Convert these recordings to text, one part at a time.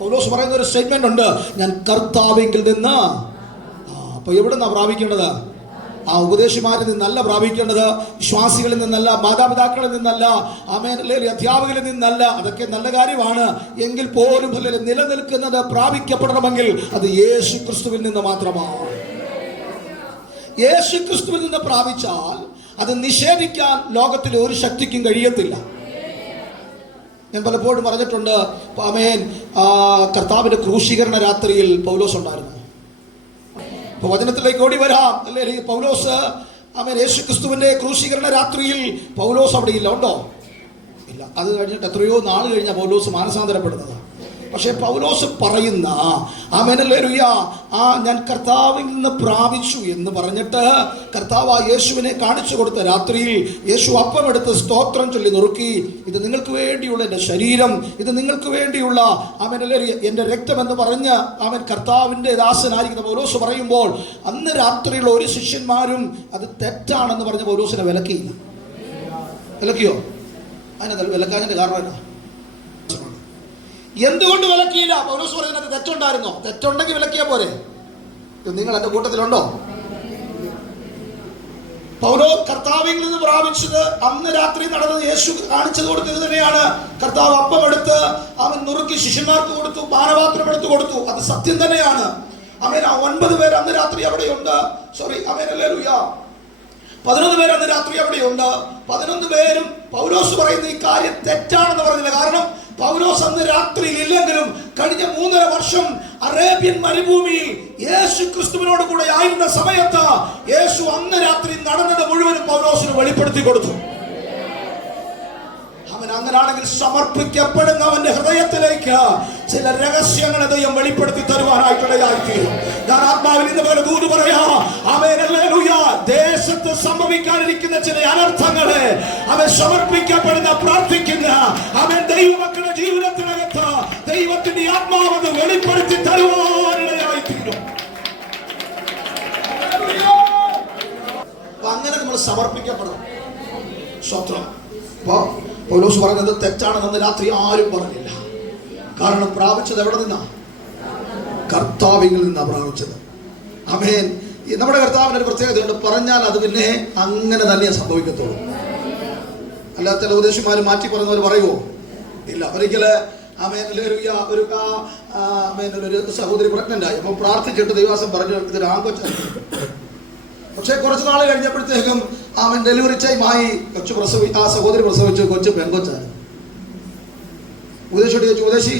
പൗലോസ് പറയുന്ന ഒരു സ്റ്റേറ്റ്മെന്റ് ഉണ്ട്, ഞാൻ കർത്താവിങ്കിൽ നിന്ന്. അപ്പൊ എവിടുന്നാ പ്രാപിക്കേണ്ടത്? ആ ഉപദേശിമാരിൽ നിന്നല്ല പ്രാപിക്കേണ്ടത്, വിശ്വാസികളിൽ നിന്നല്ല, മാതാപിതാക്കളിൽ നിന്നല്ല, അധ്യാപകരിൽ നിന്നല്ല. അതൊക്കെ നല്ല കാര്യമാണ്. എങ്കിൽ പോലും നിലനിൽക്കുന്നത് പ്രാപിക്കപ്പെടണമെങ്കിൽ അത് യേശു ക്രിസ്തുവിൽ നിന്ന് മാത്രമാണ്. യേശു ക്രിസ്തുവിൽ നിന്ന് പ്രാപിച്ചാൽ അത് നിഷേധിക്കാൻ ലോകത്തിലെ ഒരു ശക്തിക്കും കഴിയത്തില്ല. ഞാൻ പലപ്പോഴും പറഞ്ഞിട്ടുണ്ട്, കർത്താവിന്റെ ക്രൂശീകരണ രാത്രിയിൽ പൗലോസ് ഉണ്ടായിരുന്നു. ഇപ്പൊ വചനത്തിലേക്ക് ഓടി വരാം അല്ലേ? പൗലോസ് യേശു ക്രിസ്തുവിന്റെ ക്രൂശീകരണ രാത്രിയിൽ പൗലോസ് അവിടെ ഇല്ല. ഉണ്ടോ? ഇല്ല. അത് കഴിഞ്ഞിട്ട് എത്രയോ നാൾ കഴിഞ്ഞ പൗലോസ് മാനസാന്തരപ്പെടുന്നത്. പക്ഷെ പൗലോസ് പറയുന്ന ഞാൻ കർത്താവിൽ നിന്ന് പ്രാപിച്ചു എന്ന് പറഞ്ഞിട്ട് കർത്താവ് യേശുവിനെ കാണിച്ചു കൊടുത്ത രാത്രിയിൽ യേശു അപ്പം എടുത്ത് സ്തോത്രം ചൊല്ലി നുറുക്കി, ഇത് നിങ്ങൾക്ക് വേണ്ടിയുള്ള എൻ്റെ ശരീരം, ഇത് നിങ്ങൾക്ക് വേണ്ടിയുള്ള എൻ്റെ രക്തം എന്ന് പറഞ്ഞ് കർത്താവിൻ്റെ ദാസനായിരിക്കുന്ന പൗലോസ് പറയുമ്പോൾ അന്ന് രാത്രിയുള്ള ഒരു ശിഷ്യന്മാരും അത് തെറ്റാണെന്ന് പറഞ്ഞ പൗലോസിനെ വിലക്കിയില്ല. വിലക്കിയോ? അതിനെ വിലക്കാഞ്ഞതിന്റെ കാരണം എന്നാ? എന്തുകൊണ്ട് വിലക്കിയില്ല? പൗലോസ് പറയുന്നത് തെറ്റുണ്ടായിരുന്നോ? തെറ്റുണ്ടെങ്കിൽ വിലക്കിയാ പോരെ? നിങ്ങൾ എന്റെ കൂട്ടത്തിലുണ്ടോ? പൗലോസ് കർത്താവിൽ നിന്ന് പ്രാപിച്ചത് അന്ന് രാത്രി നടന്നത് യേശു കാണിച്ചത് കൊടുത്തത് തന്നെയാണ്. കർത്താവ് അപ്പം എടുത്ത് അവൻ നുറുക്കി ശിഷ്യന്മാർക്ക് കൊടുത്തു, പാനപാത്രം എടുത്തു കൊടുത്തു. അത് സത്യം തന്നെയാണ്. 9 പേര് അന്ന് രാത്രി അവിടെയുണ്ട്. 11 പേര് അന്ന് രാത്രി അവിടെയുണ്ട്. 11 പേരും പൗലോസ് പറയുന്ന ഈ കാര്യം തെറ്റാണെന്ന് പറഞ്ഞില്ല. കാരണം പൗലോസ് അന്ന് രാത്രിയിൽ ഇല്ലെങ്കിലും കഴിഞ്ഞ 3.5 വർഷം അറേബ്യൻ മരുഭൂമിയിൽ യേശു ക്രിസ്തുവിനോട് കൂടെ ആയിരുന്ന സമയത്ത് യേശു അന്ന് രാത്രി നടന്നത് മുഴുവനും പൗലോസിന് വെളിപ്പെടുത്തി കൊടുത്തു. അങ്ങനാണെങ്കിൽ സമർപ്പിക്കപ്പെടുന്ന അവന്റെ ഹൃദയത്തിലേക്ക് ചില രഹസ്യങ്ങളെ ദൈവം വെളിപ്പെടുത്തി തരുവാനായിട്ടുള്ളതായിത്തീരും. ഞാൻ ആത്മാവിൽ ഇന്ന് പോലെ ദൂത് പറയാ, ദേശത്ത് സംഭവിക്കാനിരിക്കുന്ന ചില അനർത്ഥങ്ങളെ അവൻ സമർപ്പിക്കപ്പെടുന്ന പ്രാർത്ഥിക്കുന്ന അവൻ ദൈവമക്കളുടെ ജീവിതത്തിനകത്ത് ദൈവത്തിന്റെ ആത്മാവത് വെളിപ്പെടുത്തി തരുവാനിടയായിത്തീരും. അങ്ങനെ നമ്മൾ സമർപ്പിക്കപ്പെടണം. സ്വത്രം പൗലോസ് പറയുന്നത് തെറ്റാണെന്ന് രാത്രി ആരും പറഞ്ഞില്ല. കാരണം പ്രാപിച്ചത് എവിടെ നിന്നാ? കർത്താവിൽ നിന്നാ പ്രാപിച്ചത്. ആമേൻ. നമ്മുടെ കർത്താവിന് ഒരു പ്രത്യേകതയുണ്ട്, പറഞ്ഞാൽ അത് പിന്നെ അങ്ങനെ തന്നെ സംഭവിക്കത്തുള്ളൂ. അല്ലാത്ത ചില ഉപദേശിമാര് മാറ്റി പറഞ്ഞവർ പറയുമോ? ഇല്ല. ഒരിക്കല് ഒരു സഹോദരി പ്രഗ്നന്റ് ആയി. അപ്പൊ പ്രാർത്ഥിച്ചിട്ട് ദൈവാസം പറഞ്ഞു ഇത് ആൺകൊച്ചാണ്. പക്ഷെ കുറച്ച് നാൾ കഴിഞ്ഞപ്പോഴത്തേക്കും അവൻ ഡെലിവറി ടൈം ആയി. ആ സഹോദരി പ്രസവിച്ചു. കൊച്ചു പെൺകൊച്ചാണ്. ഉപദേശിയോട് ചോദിച്ചു, ഉപദേശി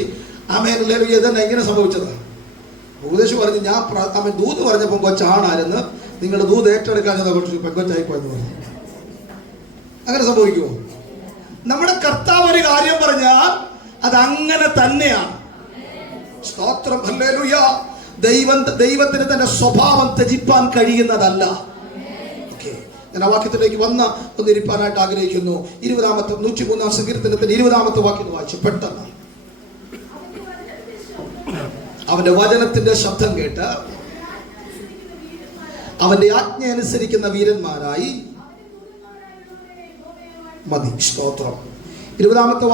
ഇതന്നെ എങ്ങനെ സംഭവിച്ചതാ? ഉപദേശി പറഞ്ഞു, ഞാൻ ദൂത് പറഞ്ഞപ്പോൾ കൊച്ചാണായിരുന്നു, നിങ്ങൾ ദൂത് ഏറ്റെടുക്കാൻ കുറച്ച് പെൺകൊച്ചായി പോയെന്ന് പറഞ്ഞു. അങ്ങനെ സംഭവിക്കുമോ? നമ്മുടെ കർത്താവ് ഒരു കാര്യം പറഞ്ഞാൽ അത് അങ്ങനെ തന്നെയാണ്. സ്തോത്രം. ഹല്ലേലൂയ. ദൈവത്തിന് തന്റെ സ്വഭാവം ത്യജിപ്പാൻ കഴിയുന്നതല്ല. ഞാൻ ആ വാക്യത്തിലേക്ക് ഒന്നിരിപ്പാനായിട്ട് ആഗ്രഹിക്കുന്നു. 103-ാം സങ്കീർത്തനത്തിന്റെ 20-ാമത്തെ വാക്യം വായിച്ചു പെട്ടെന്ന്. അവന്റെ വചനത്തിന്റെ ശബ്ദം കേട്ട് അവന്റെ ആജ്ഞ അനുസരിക്കുന്ന വീരന്മാരായി മതി. സ്തോത്രം. 20-ാമത്തെ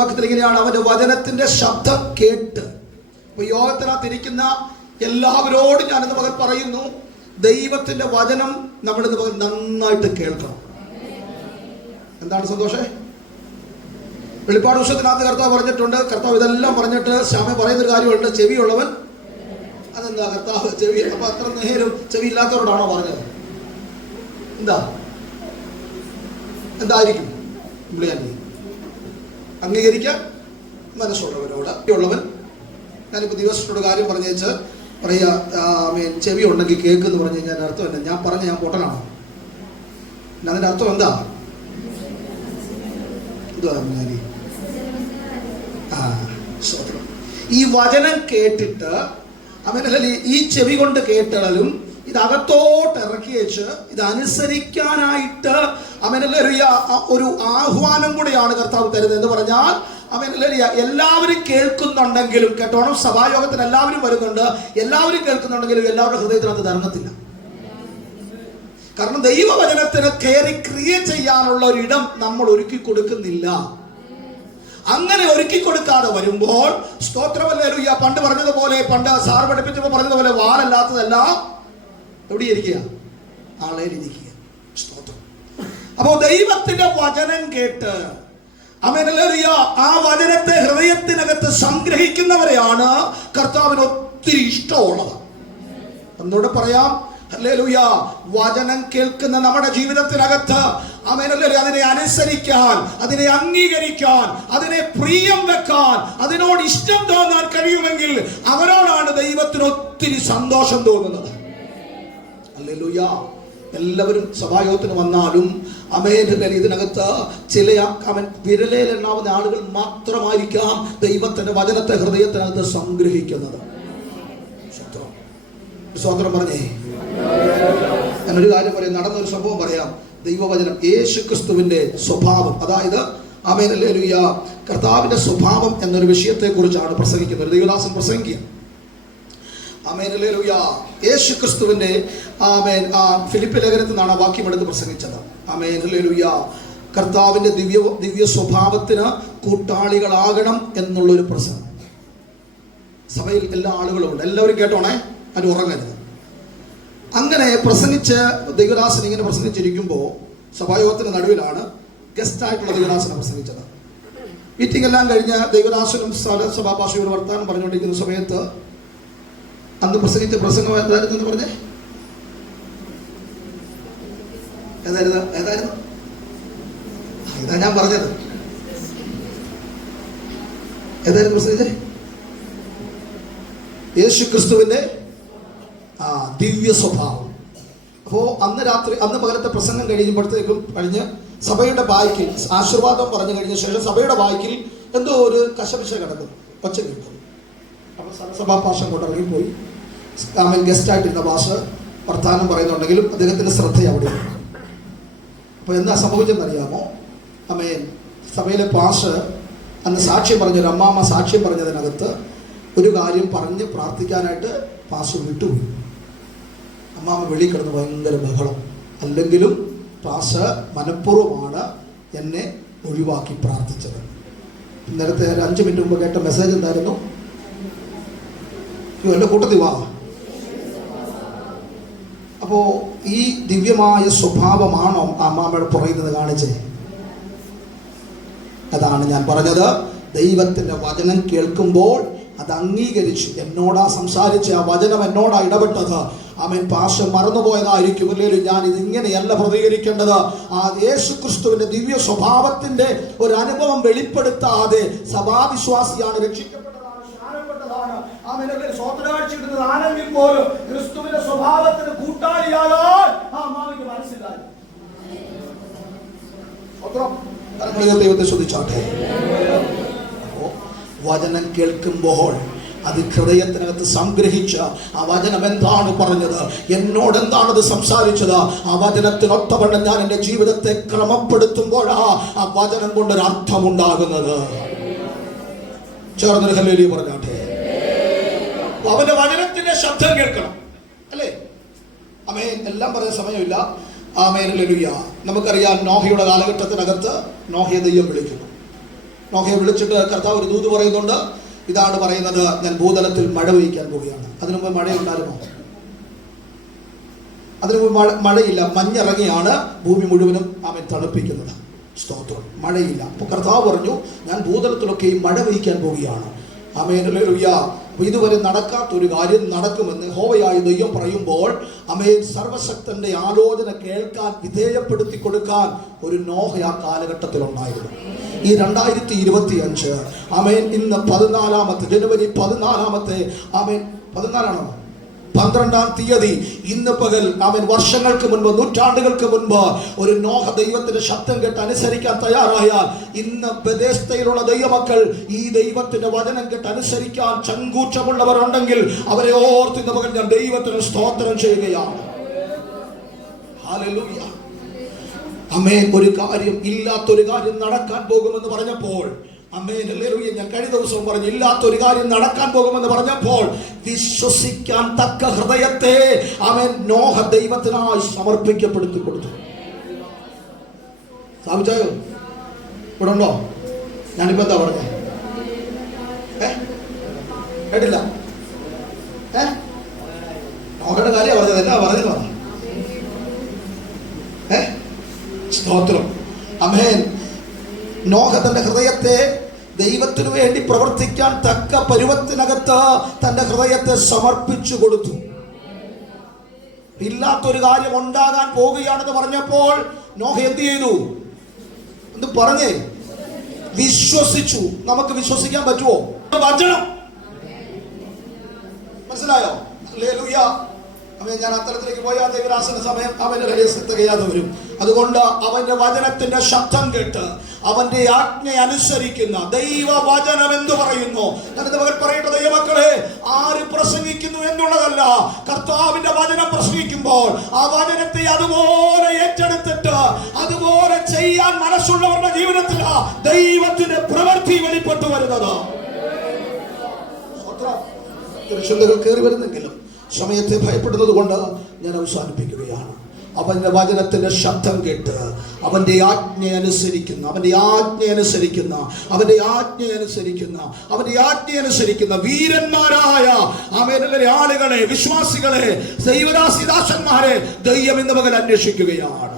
വാക്യത്തിൽ ഇങ്ങനെയാണ്, അവന്റെ വചനത്തിന്റെ ശബ്ദം കേട്ട്. യോഗത്തിനകത്തിരിക്കുന്ന എല്ലാവരോടും ഞാനിന്ന് പകൽ പറയുന്നു, ദൈവത്തിന്റെ വചനം നമ്മളിന്ന് പകൽ നന്നായിട്ട് കേൾക്കണം. എന്താണ് സന്തോഷേ? വെളിപ്പാട് പുസ്തകത്തിനകത്ത് കർത്താവ് പറഞ്ഞിട്ടുണ്ട്. കർത്താവ് ഇതെല്ലാം പറഞ്ഞിട്ട് ശ്യാമ പറയുന്നൊരു കാര്യമുണ്ട്, ചെവിയുള്ളവൻ. അതെന്താ കർത്താവ് ചെവി? അപ്പൊ അത്ര നേരം ചെവി ഇല്ലാത്തവരോടാണോ പറഞ്ഞത്? എന്തായിരിക്കും? അംഗീകരിക്കാൻ മനസ്സുള്ളവരോട് ഉള്ളവൻ. ഞാനിപ്പോൾ ദിവസത്തോട് കാര്യം പറഞ്ഞേച്ച് പറയാ, ചെവി ഉണ്ടെങ്കിൽ കേൾക്കെന്ന് പറഞ്ഞു കഴിഞ്ഞാൽ അർത്ഥം എന്താ? ഞാൻ പറഞ്ഞ ഞാൻ പൊട്ടനാണോ? അതിന്റെ അർത്ഥം എന്താ? ഈ വചനം കേട്ടിട്ട് ഈ ചെവി കൊണ്ട് കേട്ടാലും ഇത് അകത്തോട്ട് ഇറക്കി വെച്ച് ഇത് അനുസരിക്കാനായിട്ട് ഒരു ആഹ്വാനം കൂടിയാണ് കർത്താവ് തരുന്നത്. എന്ന് പറഞ്ഞാൽ എല്ലാവരും കേൾക്കുന്നുണ്ടെങ്കിലും, കേട്ടോണം, സഭായോഗത്തിന് എല്ലാവരും വരുന്നുണ്ട്, എല്ലാവരും കേൾക്കുന്നുണ്ടെങ്കിലും എല്ലാവരുടെ ഹൃദയത്തിനകത്ത് ധർമ്മത്തില്ല. കാരണം ദൈവവചനത്തിന് കയറി ക്രിയ ചെയ്യാനുള്ള ഒരിടം നമ്മൾ ഒരുക്കി കൊടുക്കുന്നില്ല. അങ്ങനെ ഒരുക്കി കൊടുക്കാതെ വരുമ്പോൾ സ്തോത്രം ഹല്ലേലൂയ. പണ്ട് പറഞ്ഞതുപോലെ, പണ്ട് സാർ പഠിപ്പിച്ചപ്പോൾ പറഞ്ഞതുപോലെ വാലല്ലാത്തതെല്ലാം എവിടെ ഇരിക്കുക? ആളേലിരിക്കുക. സ്തോത്രം. അപ്പോ ദൈവത്തിന്റെ വചനം കേട്ട് ആമേൻ ഹല്ലേലൂയ ആ വചനത്തെ ഹൃദയത്തിനകത്ത് സംഗ്രഹിക്കുന്നവരെയാണ് കർത്താവിന് ഒത്തിരി ഇഷ്ടമുള്ളത്. എന്നോട് പറയാം, ഹല്ലേലൂയ, വചനം കേൾക്കുന്ന നമ്മുടെ ജീവിതത്തിനകത്ത് ആമേൻ ഹല്ലേലൂയ അതിനെ അനുസരിക്കാൻ, അതിനെ അംഗീകരിക്കാൻ, അതിനെ പ്രിയം വെക്കാൻ, അതിനോട് ഇഷ്ടം തോന്നാൻ കഴിയുമെങ്കിൽ അവരോടാണ് ദൈവത്തിന് ഒത്തിരി സന്തോഷം തോന്നുന്നത്. ഹല്ലേലൂയ. എല്ലാവരും സഭായോഗത്തിന് വന്നാലും ആമേൻ ഇതിനകത്ത് ചില വിരലേലെണ്ണാവുന്ന ആളുകൾ മാത്രമായിരിക്കാം ദൈവത്തിന്റെ വചനത്തെ ഹൃദയത്തിനകത്ത് സംഗ്രഹിക്കുന്നത്. സ്വതന്ത്രം പറഞ്ഞേ. ഞാനൊരു കാര്യം പറയാം, നടന്നൊരു സംഭവം പറയാം. ദൈവവചനം യേശു ക്രിസ്തുവിന്റെ സ്വഭാവം, അതായത് ആമേൻ ഹല്ലേലൂയ കർത്താവിന്റെ സ്വഭാവം എന്നൊരു വിഷയത്തെ കുറിച്ചാണ് പ്രസംഗിക്കുന്നത്. ദൈവദാസൻ പ്രസംഗിക്കുക. Amen hallelujah. യേശു ക്രിസ്തുവിന്റെ ആമേൻ ഫിലിപ്പ് ലേഖനത്തിൽ നിന്നാണ് ആ വാക്യം എടുത്ത് പ്രസംഗിച്ചത്. Amen hallelujah. കർത്താവിന്റെ ദിവ്യ സ്വഭാവത്തിന് കൂട്ടാളികളാകണം എന്നുള്ളൊരു പ്രസംഗം. സഭയിൽ എല്ലാ ആളുകളും ഉണ്ട്, എല്ലാവരും കേട്ടോണേ, അത് ഉറങ്ങരുത്. അങ്ങനെ പ്രസംഗിച്ച് ദൈവദാസൻ ഇങ്ങനെ പ്രസംഗിച്ചിരിക്കുമ്പോൾ സഭായോഗത്തിന്റെ നടുവിലാണ് ഗസ്റ്റായിട്ടുള്ള ദൈവദാസനെ പ്രസംഗിച്ചത്. മീറ്റിംഗ് എല്ലാം കഴിഞ്ഞ് ദൈവദാസനും സഭാഭാഷയോട് വർത്താനം പറഞ്ഞുകൊണ്ടിരിക്കുന്ന സമയത്ത് അന്ന് പ്രസംഗിച്ച പ്രസംഗം ഏതായിരുന്നു എന്ന് പറഞ്ഞേ? ഏതായിരുന്നു? ഇതാ ഞാൻ പറഞ്ഞത്. ഏതായിരുന്നു പ്രസംഗിച്ചേ? യേശു ക്രിസ്തുവിന്റെ ദിവ്യ സ്വഭാവം. അപ്പോൾ അന്ന് പകലത്തെ പ്രസംഗം കഴിഞ്ഞ് സഭയുടെ ബായ്ക്കിൽ ആശീർവാദം പറഞ്ഞു കഴിഞ്ഞ ശേഷം സഭയുടെ ബായ്ക്കിൽ എന്തോ ഒരു കശപിശ കിടക്കും, ഒച്ച കേൾക്കും. അപ്പോൾ സഭാ പാഷം കൊണ്ടിറങ്ങിപ്പോയി. ആമേൻ ഗസ്റ്റായിട്ടിരുന്ന പാഷ വർത്താനം പറയുന്നുണ്ടെങ്കിലും അദ്ദേഹത്തിന്റെ ശ്രദ്ധ അവിടെ. അപ്പോൾ എന്താ സംഭവിച്ചെന്നറിയാമോ? ആമേൻ സഭയിലെ പാഷ് അന്ന് സാക്ഷ്യം പറഞ്ഞൊരു അമ്മാമ്മ സാക്ഷ്യം പറഞ്ഞതിനകത്ത് ഒരു കാര്യം പറഞ്ഞ് പ്രാർത്ഥിക്കാനായിട്ട് പാഷ് വിട്ടുപോയി. അമ്മാമ്മ വെളിയിൽ കിടന്ന് ഭയങ്കര ബഹളം. അല്ലെങ്കിലും പാഷ് മനഃപൂർവ്വമാണ് എന്നെ ഒഴിവാക്കി പ്രാർത്ഥിച്ചത്. നേരത്തെ 5 മിനിറ്റ് മുമ്പ് കേട്ട മെസ്സേജ് എന്തായിരുന്നു? എൻ്റെ കൂട്ടത്തിൽ വാ. അപ്പോ ഈ ദിവ്യമായ സ്വഭാവമാണോ അമ്മാമ്മയുടെ പുറയുന്നത് കാണിച്ചേ? അതാണ് ഞാൻ പറഞ്ഞത്. ദൈവത്തിന്റെ വചനം കേൾക്കുമ്പോൾ അത് അംഗീകരിച്ചു. എന്നോടാ സംസാരിച്ച് ആ വചനം എന്നോടാ ഇടപെട്ടത്. ആമേൻ പാഷ മറന്നുപോയതായിരിക്കും. അല്ലെങ്കിൽ ഞാൻ ഇതിങ്ങനെയല്ല പ്രതികരിക്കേണ്ടത്. ആ യേശു ക്രിസ്തുവിന്റെ ദിവ്യ സ്വഭാവത്തിന്റെ ഒരു അനുഭവം വെളിപ്പെടുത്താതെ സഭാവിശ്വാസിയാണ്, രക്ഷിക്കപ്പെട്ടതാണ്, സ്നാനപ്പെട്ടതാണ്, ആമേൻ സ്വോത്രകാഴ്ച ആണെങ്കിൽ പോലും ക്രിസ്തുവിന്റെ സ്വഭാവത്തിന് കൂട്ടാളിയാകാൻ ആ അമ്മാവിക്ക് മനസ്സിലായി. ദൈവത്തെ ശ്രദ്ധിച്ചാട്ടെ. വചനം കേൾക്കുമ്പോൾ അത് ഹൃദയത്തിനകത്ത് സംഗ്രഹിച്ച് ആ വചനം എന്താണ് പറഞ്ഞത്, എന്നോട് എന്താണത് സംസാരിച്ചത്, ആ വചനത്തിനൊത്തവണ്ണം ഞാൻ എൻ്റെ ജീവിതത്തെ ക്രമപ്പെടുത്തുമ്പോഴാ ആ വചനം കൊണ്ടൊരു അർത്ഥമുണ്ടാകുന്നത്. ചേർന്നൊരു ഹല്ലേലൂയ പറഞ്ഞാട്ടെ. അവന്റെ വചനത്തിന്റെ ശബ്ദം കേൾക്കണം, അല്ലേ? ആമേൻ. എല്ലാം പറയാൻ സമയമില്ല. Amen hallelujah. നമുക്കറിയാം, നോഹയുടെ കാലഘട്ടത്തിനകത്ത് നോഹയെ ദൈവം വിളിക്കുന്നു. നോഹയെ വിളിച്ചിട്ട് കർത്താവ് ഒരു ദൂത് പറയുന്നുണ്ട്. ഇതാണ് പറയുന്നത്, ഞാൻ ഭൂതലത്തിൽ മഴ പെയ്യ്ക്കാൻ പോവുകയാണ്. അതിനു മുമ്പ് മഴയുണ്ടായിരുന്നോ? അതിനു മുമ്പ് മഴയില്ല. മഞ്ഞിറങ്ങിയാണ് ഭൂമി മുഴുവനും ആമേൻ തണുപ്പിക്കുന്നത്. സ്തോത്രം. മഴയില്ല. അപ്പോൾ കർത്താവ് പറഞ്ഞു, ഞാൻ ഭൂതലത്തിലൊക്കെയും മഴ പെയ്യ്ക്കാൻ പോവുകയാണ്. Amen hallelujah. ഇതുവരെ നടക്കാത്തൊരു കാര്യം നടക്കുമെന്ന് യഹോവയായ ദൈവം പറയുമ്പോൾ ആമേൻ സർവശക്തന്റെ ആലോചന കേൾക്കാൻ വിധേയപ്പെടുത്തി കൊടുക്കാൻ ഒരു നോഹ ആ കാലഘട്ടത്തിലുണ്ടായിരുന്നു. ഈ 2025 ആമേൻ ഇന്ന് 14 ജനുവരി 14 ആമേൻ 14 12-ാം തീയതി ഇന്ന് പകൽ ആമേൻ വർഷങ്ങൾക്ക് മുൻപ്, നൂറ്റാണ്ടുകൾക്ക് മുൻപ് ഒരു നോഹ ദൈവത്തിന്റെ ശബ്ദം കേട്ട് അനുസരിക്കാൻ തയ്യാറായാൽ ഇന്ന് ബെഥെസ്ദയിലുള്ള ദൈവമക്കൾ ഈ ദൈവത്തിന്റെ വചനം കേട്ട് അനുസരിക്കാൻ ചങ്കൂറ്റമുള്ളവരുണ്ടെങ്കിൽ അവരെ ഓർത്ത് ഇന്ന് പകൽ ഞാൻ ദൈവത്തിന് സ്തോത്രം ചെയ്യുകയാണ്. ഹല്ലേലൂയ. ആമേൻ. ഒരു കാര്യം, ഇല്ലാത്തൊരു കാര്യം നടക്കാൻ പോകുമെന്ന് പറഞ്ഞപ്പോൾ, ആമേൻ ഹല്ലേലൂയ, ഞാൻ കഴിഞ്ഞ ദിവസം പറഞ്ഞു, ഇല്ലാത്തൊരു കാര്യം നടക്കാൻ പോകുമെന്ന് പറഞ്ഞപ്പോൾ വിശ്വസിക്കാൻ തക്ക ഹൃദയത്തെ ആമേൻ നോഹ ദൈവത്തിനായി സമർപ്പിക്കപ്പെടുത്തി കൊടുത്തു. സാധിച്ചായോ? ഇവിടെ ഉണ്ടോ? ഞാനിപ്പോ എന്താ പറഞ്ഞേ? കേട്ടില്ല? നോഹയുടെ കാര്യം പറഞ്ഞത്, എന്നാ പറഞ്ഞത് പറഞ്ഞു? സ്തോത്രം. ആമേൻ. നോഹ തന്റെ ഹൃദയത്തെ ദൈവത്തിനു വേണ്ടി പ്രവർത്തിക്കാൻ തക്ക പരുവത്തിനകത്ത് തന്റെ ഹൃദയത്തെ സമർപ്പിച്ചു കൊടുത്തു. ഇല്ലാത്തൊരു കാര്യം ഉണ്ടാകാൻ പോവുകയാണെന്ന് പറഞ്ഞപ്പോൾ നോഹ എന്ത് ചെയ്തു? എന്ത് പറഞ്ഞേ? വിശ്വസിച്ചു. നമുക്ക് വിശ്വസിക്കാൻ പറ്റുമോ? വചനം മനസ്സിലായോ? ഹല്ലേലൂയ. ഞാൻ അത്തരത്തിലേക്ക് പോയാൽ ദൈവദാസന്റെ സമയം അവന്റെ ഹൃദയത്തെ കഴിയാതെ വരും. അതുകൊണ്ട് അവന്റെ വചനത്തിന്റെ ശബ്ദം കേട്ട് അവന്റെ ആജ്ഞ അനുസരിക്കുന്ന ദൈവവചനം എന്തു പറയുന്നു? ഞാനിത് മകൻ പറയേണ്ട ദൈവമക്കളെ, ആര് പ്രസംഗിക്കുന്നു എന്നുള്ളതല്ല, കർത്താവിന്റെ വചനം പ്രസംഗിക്കുമ്പോൾ ആ വചനത്തെ അതുപോലെ ഏറ്റെടുത്തിട്ട് അതുപോലെ ചെയ്യാൻ മനസ്സുള്ളവരുടെ ജീവിതത്തിൽ ദൈവത്തിന്റെ പ്രവൃത്തി വെളിപ്പെട്ടു വരുന്നത്. ചിന്തകൾ കയറി വരുന്നെങ്കിലും സമയത്തെ ഭയപ്പെടുന്നത് കൊണ്ട് ഞാൻ അവസാനിപ്പിക്കുകയാണ്. അവന്റെ വചനത്തിന്റെ ശബ്ദം കേട്ട് അവന്റെ ആജ്ഞ അനുസരിക്കുന്ന വീരന്മാരായ ആളുകളെ, വിശ്വാസികളെ, ദൈവദാസിദാസന്മാരെ ദൈവം ഇന്ന് പകൽ അന്വേഷിക്കുകയാണ്.